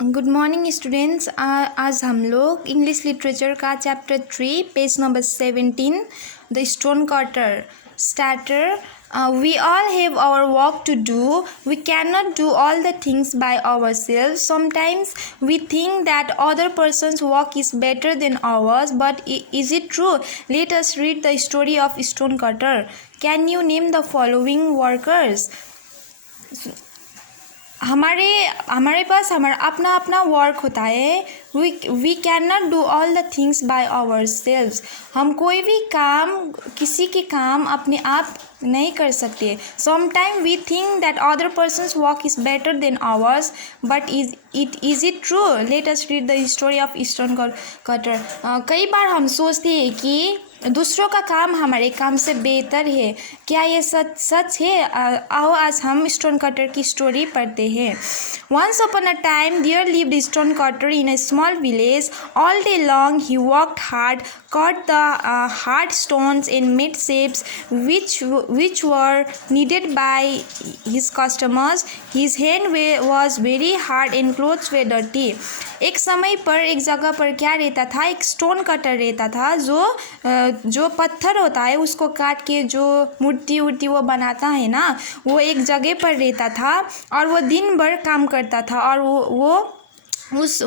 Good morning students. आज हम लोग इंग्लिश लिटरेचर का chapter 3 page number 17 the stone cutter starter. We all have our work to do. We cannot do all the things by ourselves. Sometimes we think that other person's work is better than ours, but is it true? Let us read the story of stone cutter. Can you name the following workers? हमारे पास हमारा अपना अपना work होता है। We can not do all the things by ourselves. हम कोई भी काम किसी के काम अपने आप नहीं कर सकते। Sometime we think that other persons work is better than ours, but is it true? Let us read the story of stone cutter. कई बार हम सोचते हैं कि दूसरों का काम हमारे काम से बेहतर है। क्या ये सच है? आओ आज हम स्टोन कटर की स्टोरी पढ़ते हैं। Once upon a time there lived a stone cutter in a small village. All day long he worked hard, cut the hard stones and made shapes which were needed by his customers. His hand was very hard and clothes were dirty. एक समय पर एक जगह पर क्या रहता था? एक स्टोन कटर रहता था जो पत्थर होता है उसको काट के जो मूर्ति उर्ति वो बनाता है ना, वो एक जगह पर रहता था और वो दिन भर काम करता था और वो उस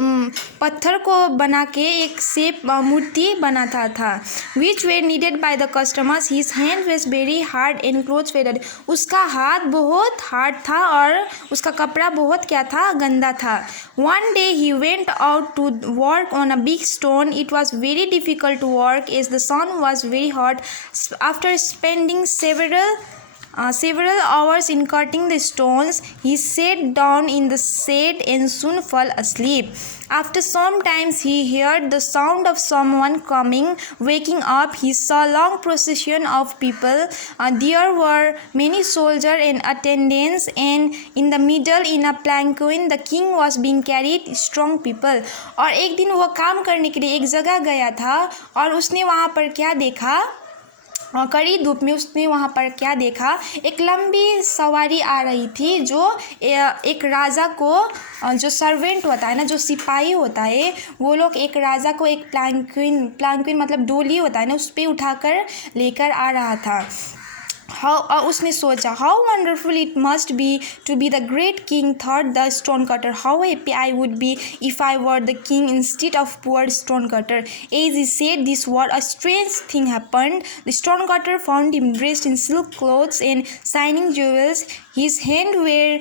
पत्थर को बना के एक शेप मूर्ति बनाता था। Which they needed by the customers. His hand was very hard and clothes were, उसका हाथ बहुत हार्ड था और उसका कपड़ा बहुत क्या था? गंदा था। One day he went out to work on a big stone. It was very difficult to work as the sun was very hot. After spending several hours in cutting the stones, he sat down in the shade and soon fell asleep. After some time he heard the sound of someone coming. Waking up, he saw a long procession of people. There were many soldiers and attendants, and in the middle, in a palanquin, the king was being carried. Strong people. और एक दिन वो काम करने के लिए एक जगह गया था और उसने वहाँ पर क्या देखा? कड़ी धूप में उसने वहाँ पर क्या देखा? एक लंबी सवारी आ रही थी जो एक राजा को, जो सर्वेंट होता है ना, जो सिपाही होता है, वो लोग एक राजा को एक प्लांक्विन मतलब डोली होता है ना, उस पर उठाकर लेकर आ रहा था। उसने सोचा, how wonderful it must be to be the great king, thought the stone cutter. How happy I would be if I were the king instead of poor stone cutter. As he said this word a strange thing happened. The stone cutter found him dressed in silk clothes and shining jewels. His hand were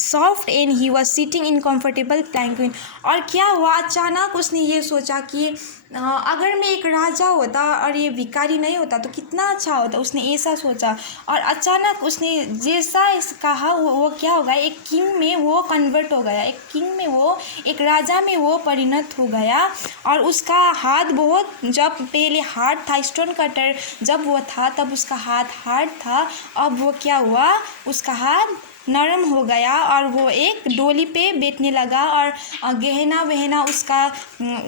soft and he was sitting in comfortable palanquin. और क्या हुआ? अचानक उसने ये सोचा कि अगर मैं एक राजा होता और ये भिखारी नहीं होता तो कितना अच्छा होता। उसने ऐसा सोचा और अचानक उसने जैसा कहा वो क्या हो गया? एक किंग में वो कन्वर्ट हो गया। एक किंग में वो, एक राजा में वो परिणत हो गया। और उसका हाथ बहुत, जब पहले हार्ड था स्टोन कटर जब वो था तब उसका हाथ हार्ड था, अब वो क्या हुआ? उसका हाथ नरम हो गया और वो एक डोली पे बैठने लगा और गहना वहना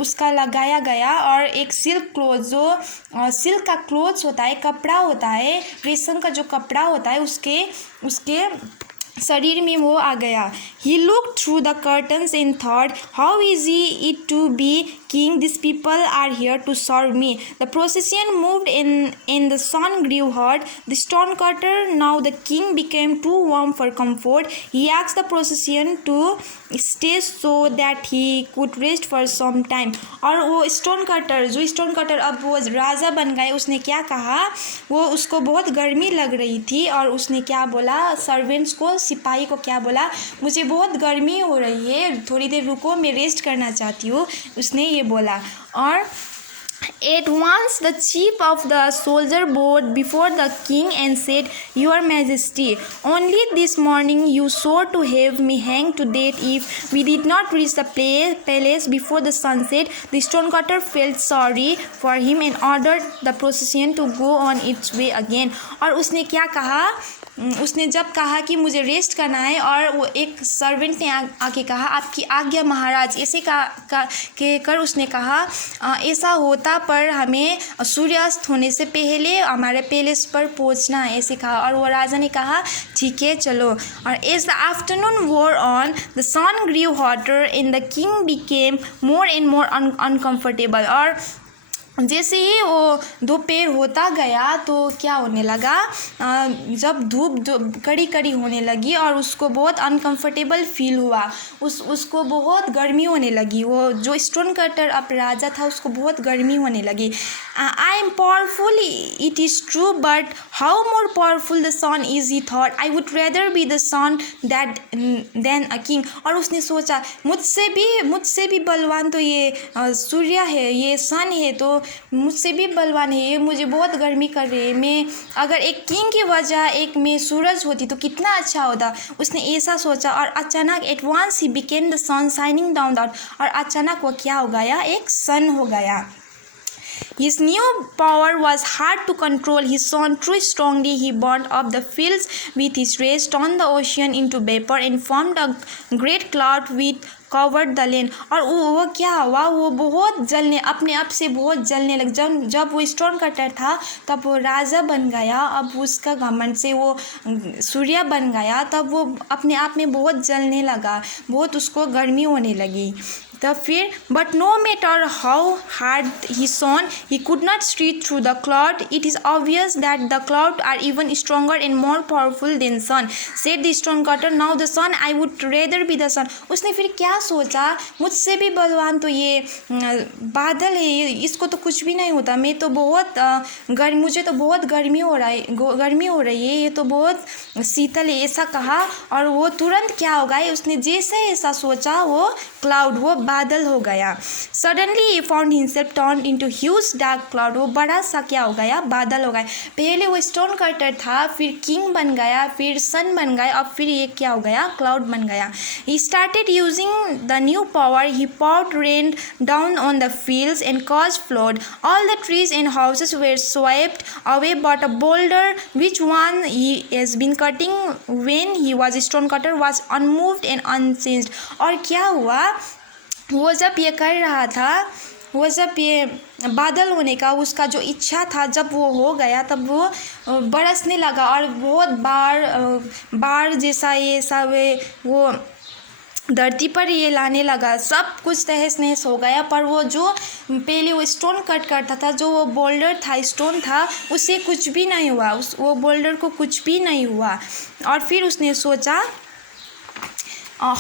उसका लगाया गया और एक सिल्क क्लोथ, जो सिल्क का क्लोथ्स होता है, कपड़ा होता है, रेशम का जो कपड़ा होता है, उसके शरीर में वो आ गया। He looked through the curtains and thought, how easy it to be king. These people are here to serve me. The procession moved and the sun grew hot. The stone cutter, now the king, became too warm for comfort. He asked the procession to stay so that he could rest for some time. और वो stone cutter अब वो राजा बन गए। उसने क्या कहा? वो उसको बहुत गर्मी लग रही थी और उसने क्या बोला? सर्वेंट्स को, सिपाही को क्या बोला? मुझे बहुत गर्मी हो रही है, थोड़ी देर रुको, मैं रेस्ट करना चाहती हूँ, उसने ये बोला। और at once the chief of the soldier bowed before the king and said, Your Majesty, only this morning you swore to have me hanged to death if we did not reach the palace before the sunset. The stonecutter felt sorry for him and ordered the procession to go on its way again. और उसने क्या कहा? उसने जब कहा कि मुझे rest करना है, और वो एक सर्वेंट ने आके कहा आपकी आज्ञा महाराज, ऐसे कहकर उसने कहा ऐसा होता पर हमें सूर्यास्त होने से पहले हमारे पैलेस पर पहुंचना है, ऐसे कहा। और वो राजा ने कहा ठीक है चलो। और as the afternoon wore on the sun grew hotter and the king became more and more uncomfortable. और जैसे ही वो दोपहर होता गया तो क्या होने लगा, जब धूप कड़ी कड़ी होने लगी और उसको बहुत अनकंफर्टेबल फील हुआ, उसको बहुत गर्मी होने लगी। वो जो स्टोन कटर अब राजा था उसको बहुत गर्मी होने लगी। I am powerful it is true but how more powerful the sun is he thought, I would rather be the sun that than a king. और उसने सोचा मुझसे भी बलवान तो ये सूर्य है, ये सन है, तो मुझसे भी बलवान है, ये मुझे बहुत गर्मी कर रही है। मैं अगर एक किंग की वजह एक मैं सूरज होती तो कितना अच्छा होता। उसने ऐसा सोचा और अचानक at once he became the sun shining down the, और अचानक वो क्या हो गया, एक सन हो गया। His new power was hard to control. He shone too strongly. He burned up the fields with his rays, turned the ocean into vapor, and formed a great cloud which covered the land. और वो क्या हुआ, वो बहुत जलने, अपने आप से बहुत जलने लग। जब वो स्टोन कटर था तब वो राजा बन गया। अब उसका घमंड से वो सूर्य बन गया, तब वो अपने आप में बहुत जलने लगा, बहुत उसको गर्मी होने लगी। तब फिर but no matter how hard he शone he could not see through the cloud. It is obvious that the cloud are even stronger and more powerful than sun, said the stone cutter. Now the sun, I would rather be the sun. उसने फिर क्या सोचा, मुझसे भी बलवान तो ये बादल है, इसको तो कुछ भी नहीं होता। मैं तो बहुत मुझे तो बहुत गर्मी हो रही है, ये तो बहुत शीतल है, ऐसा कहा। और वो तुरंत क्या हो गया, उसने जैसे ऐसा सोचा वो क्लाउड, वो बादल हो गया। Suddenly he found himself turned into huge dark cloud. वो बड़ा सा क्या हो गया, बादल हो गया। पहले वो स्टोन कटर था, फिर किंग बन गया, फिर सन बन गया, और फिर ये क्या हो गया, क्लाउड बन गया। He started using the new power. He poured rain down on the fields and caused flood. All the trees and houses were swept away, but a boulder which one he has been cutting when he was a stone cutter was unmoved and unchanged. और क्या हुआ, वो जब ये कर रहा था, वो जब ये बादल होने का उसका जो इच्छा था, जब वो हो गया तब वो बरसने लगा, और बहुत बाढ़ जैसा ये सब वो धरती पर ये लाने लगा। सब कुछ तहस नहस हो गया। पर वो जो पहले वो स्टोन कट करता था, जो वो बोल्डर था, स्टोन था, उससे कुछ भी नहीं हुआ, वो बोल्डर को कुछ भी नहीं हुआ। और फिर उसने सोचा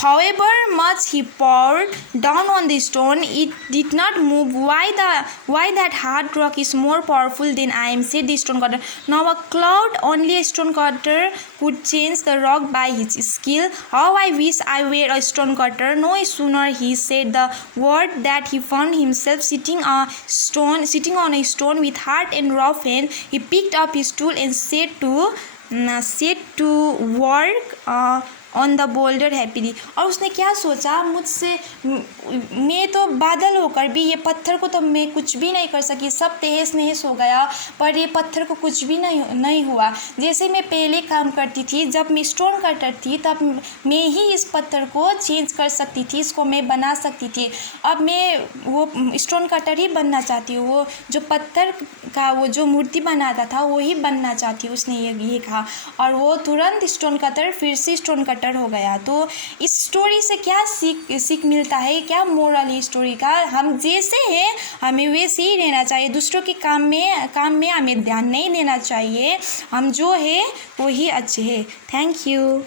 however much he poured down on the stone, it did not move. Why that hard rock is more powerful than I am, said the stone cutter. Now a cloud, only a stone cutter could change the rock by his skill. How I wish I were a stone cutter. No sooner he said the word that he found himself sitting on a stone with hard and rough hand. He picked up his tool and set to work on the boulder happily. और उसने क्या सोचा, मैं तो बादल होकर भी ये पत्थर को तो मैं कुछ भी नहीं कर सकी, सब तहस नहस हो गया, पर ये पत्थर को कुछ भी नहीं हुआ। जैसे मैं पहले काम करती थी, जब मैं स्टोन कटर थी, तब मैं ही इस पत्थर को चेंज कर सकती थी, इसको मैं बना सकती थी। अब मैं वो स्टोन कटर ही बनना चाहती हूँ, वो जो पत्थर का वो जो मूर्ति बनाता था वही बनना चाहती हूँ, उसने ये कहा। और वो तुरंत स्टोन कटर फिर से स्टोन कटर हो गया। तो इस स्टोरी से क्या सीख मिलता है, क्या मोरल है स्टोरी का, हम जैसे हैं हमें वैसे ही रहना चाहिए, दूसरों के काम में हमें ध्यान नहीं देना चाहिए, हम जो है वो ही अच्छे हैं। Thank you.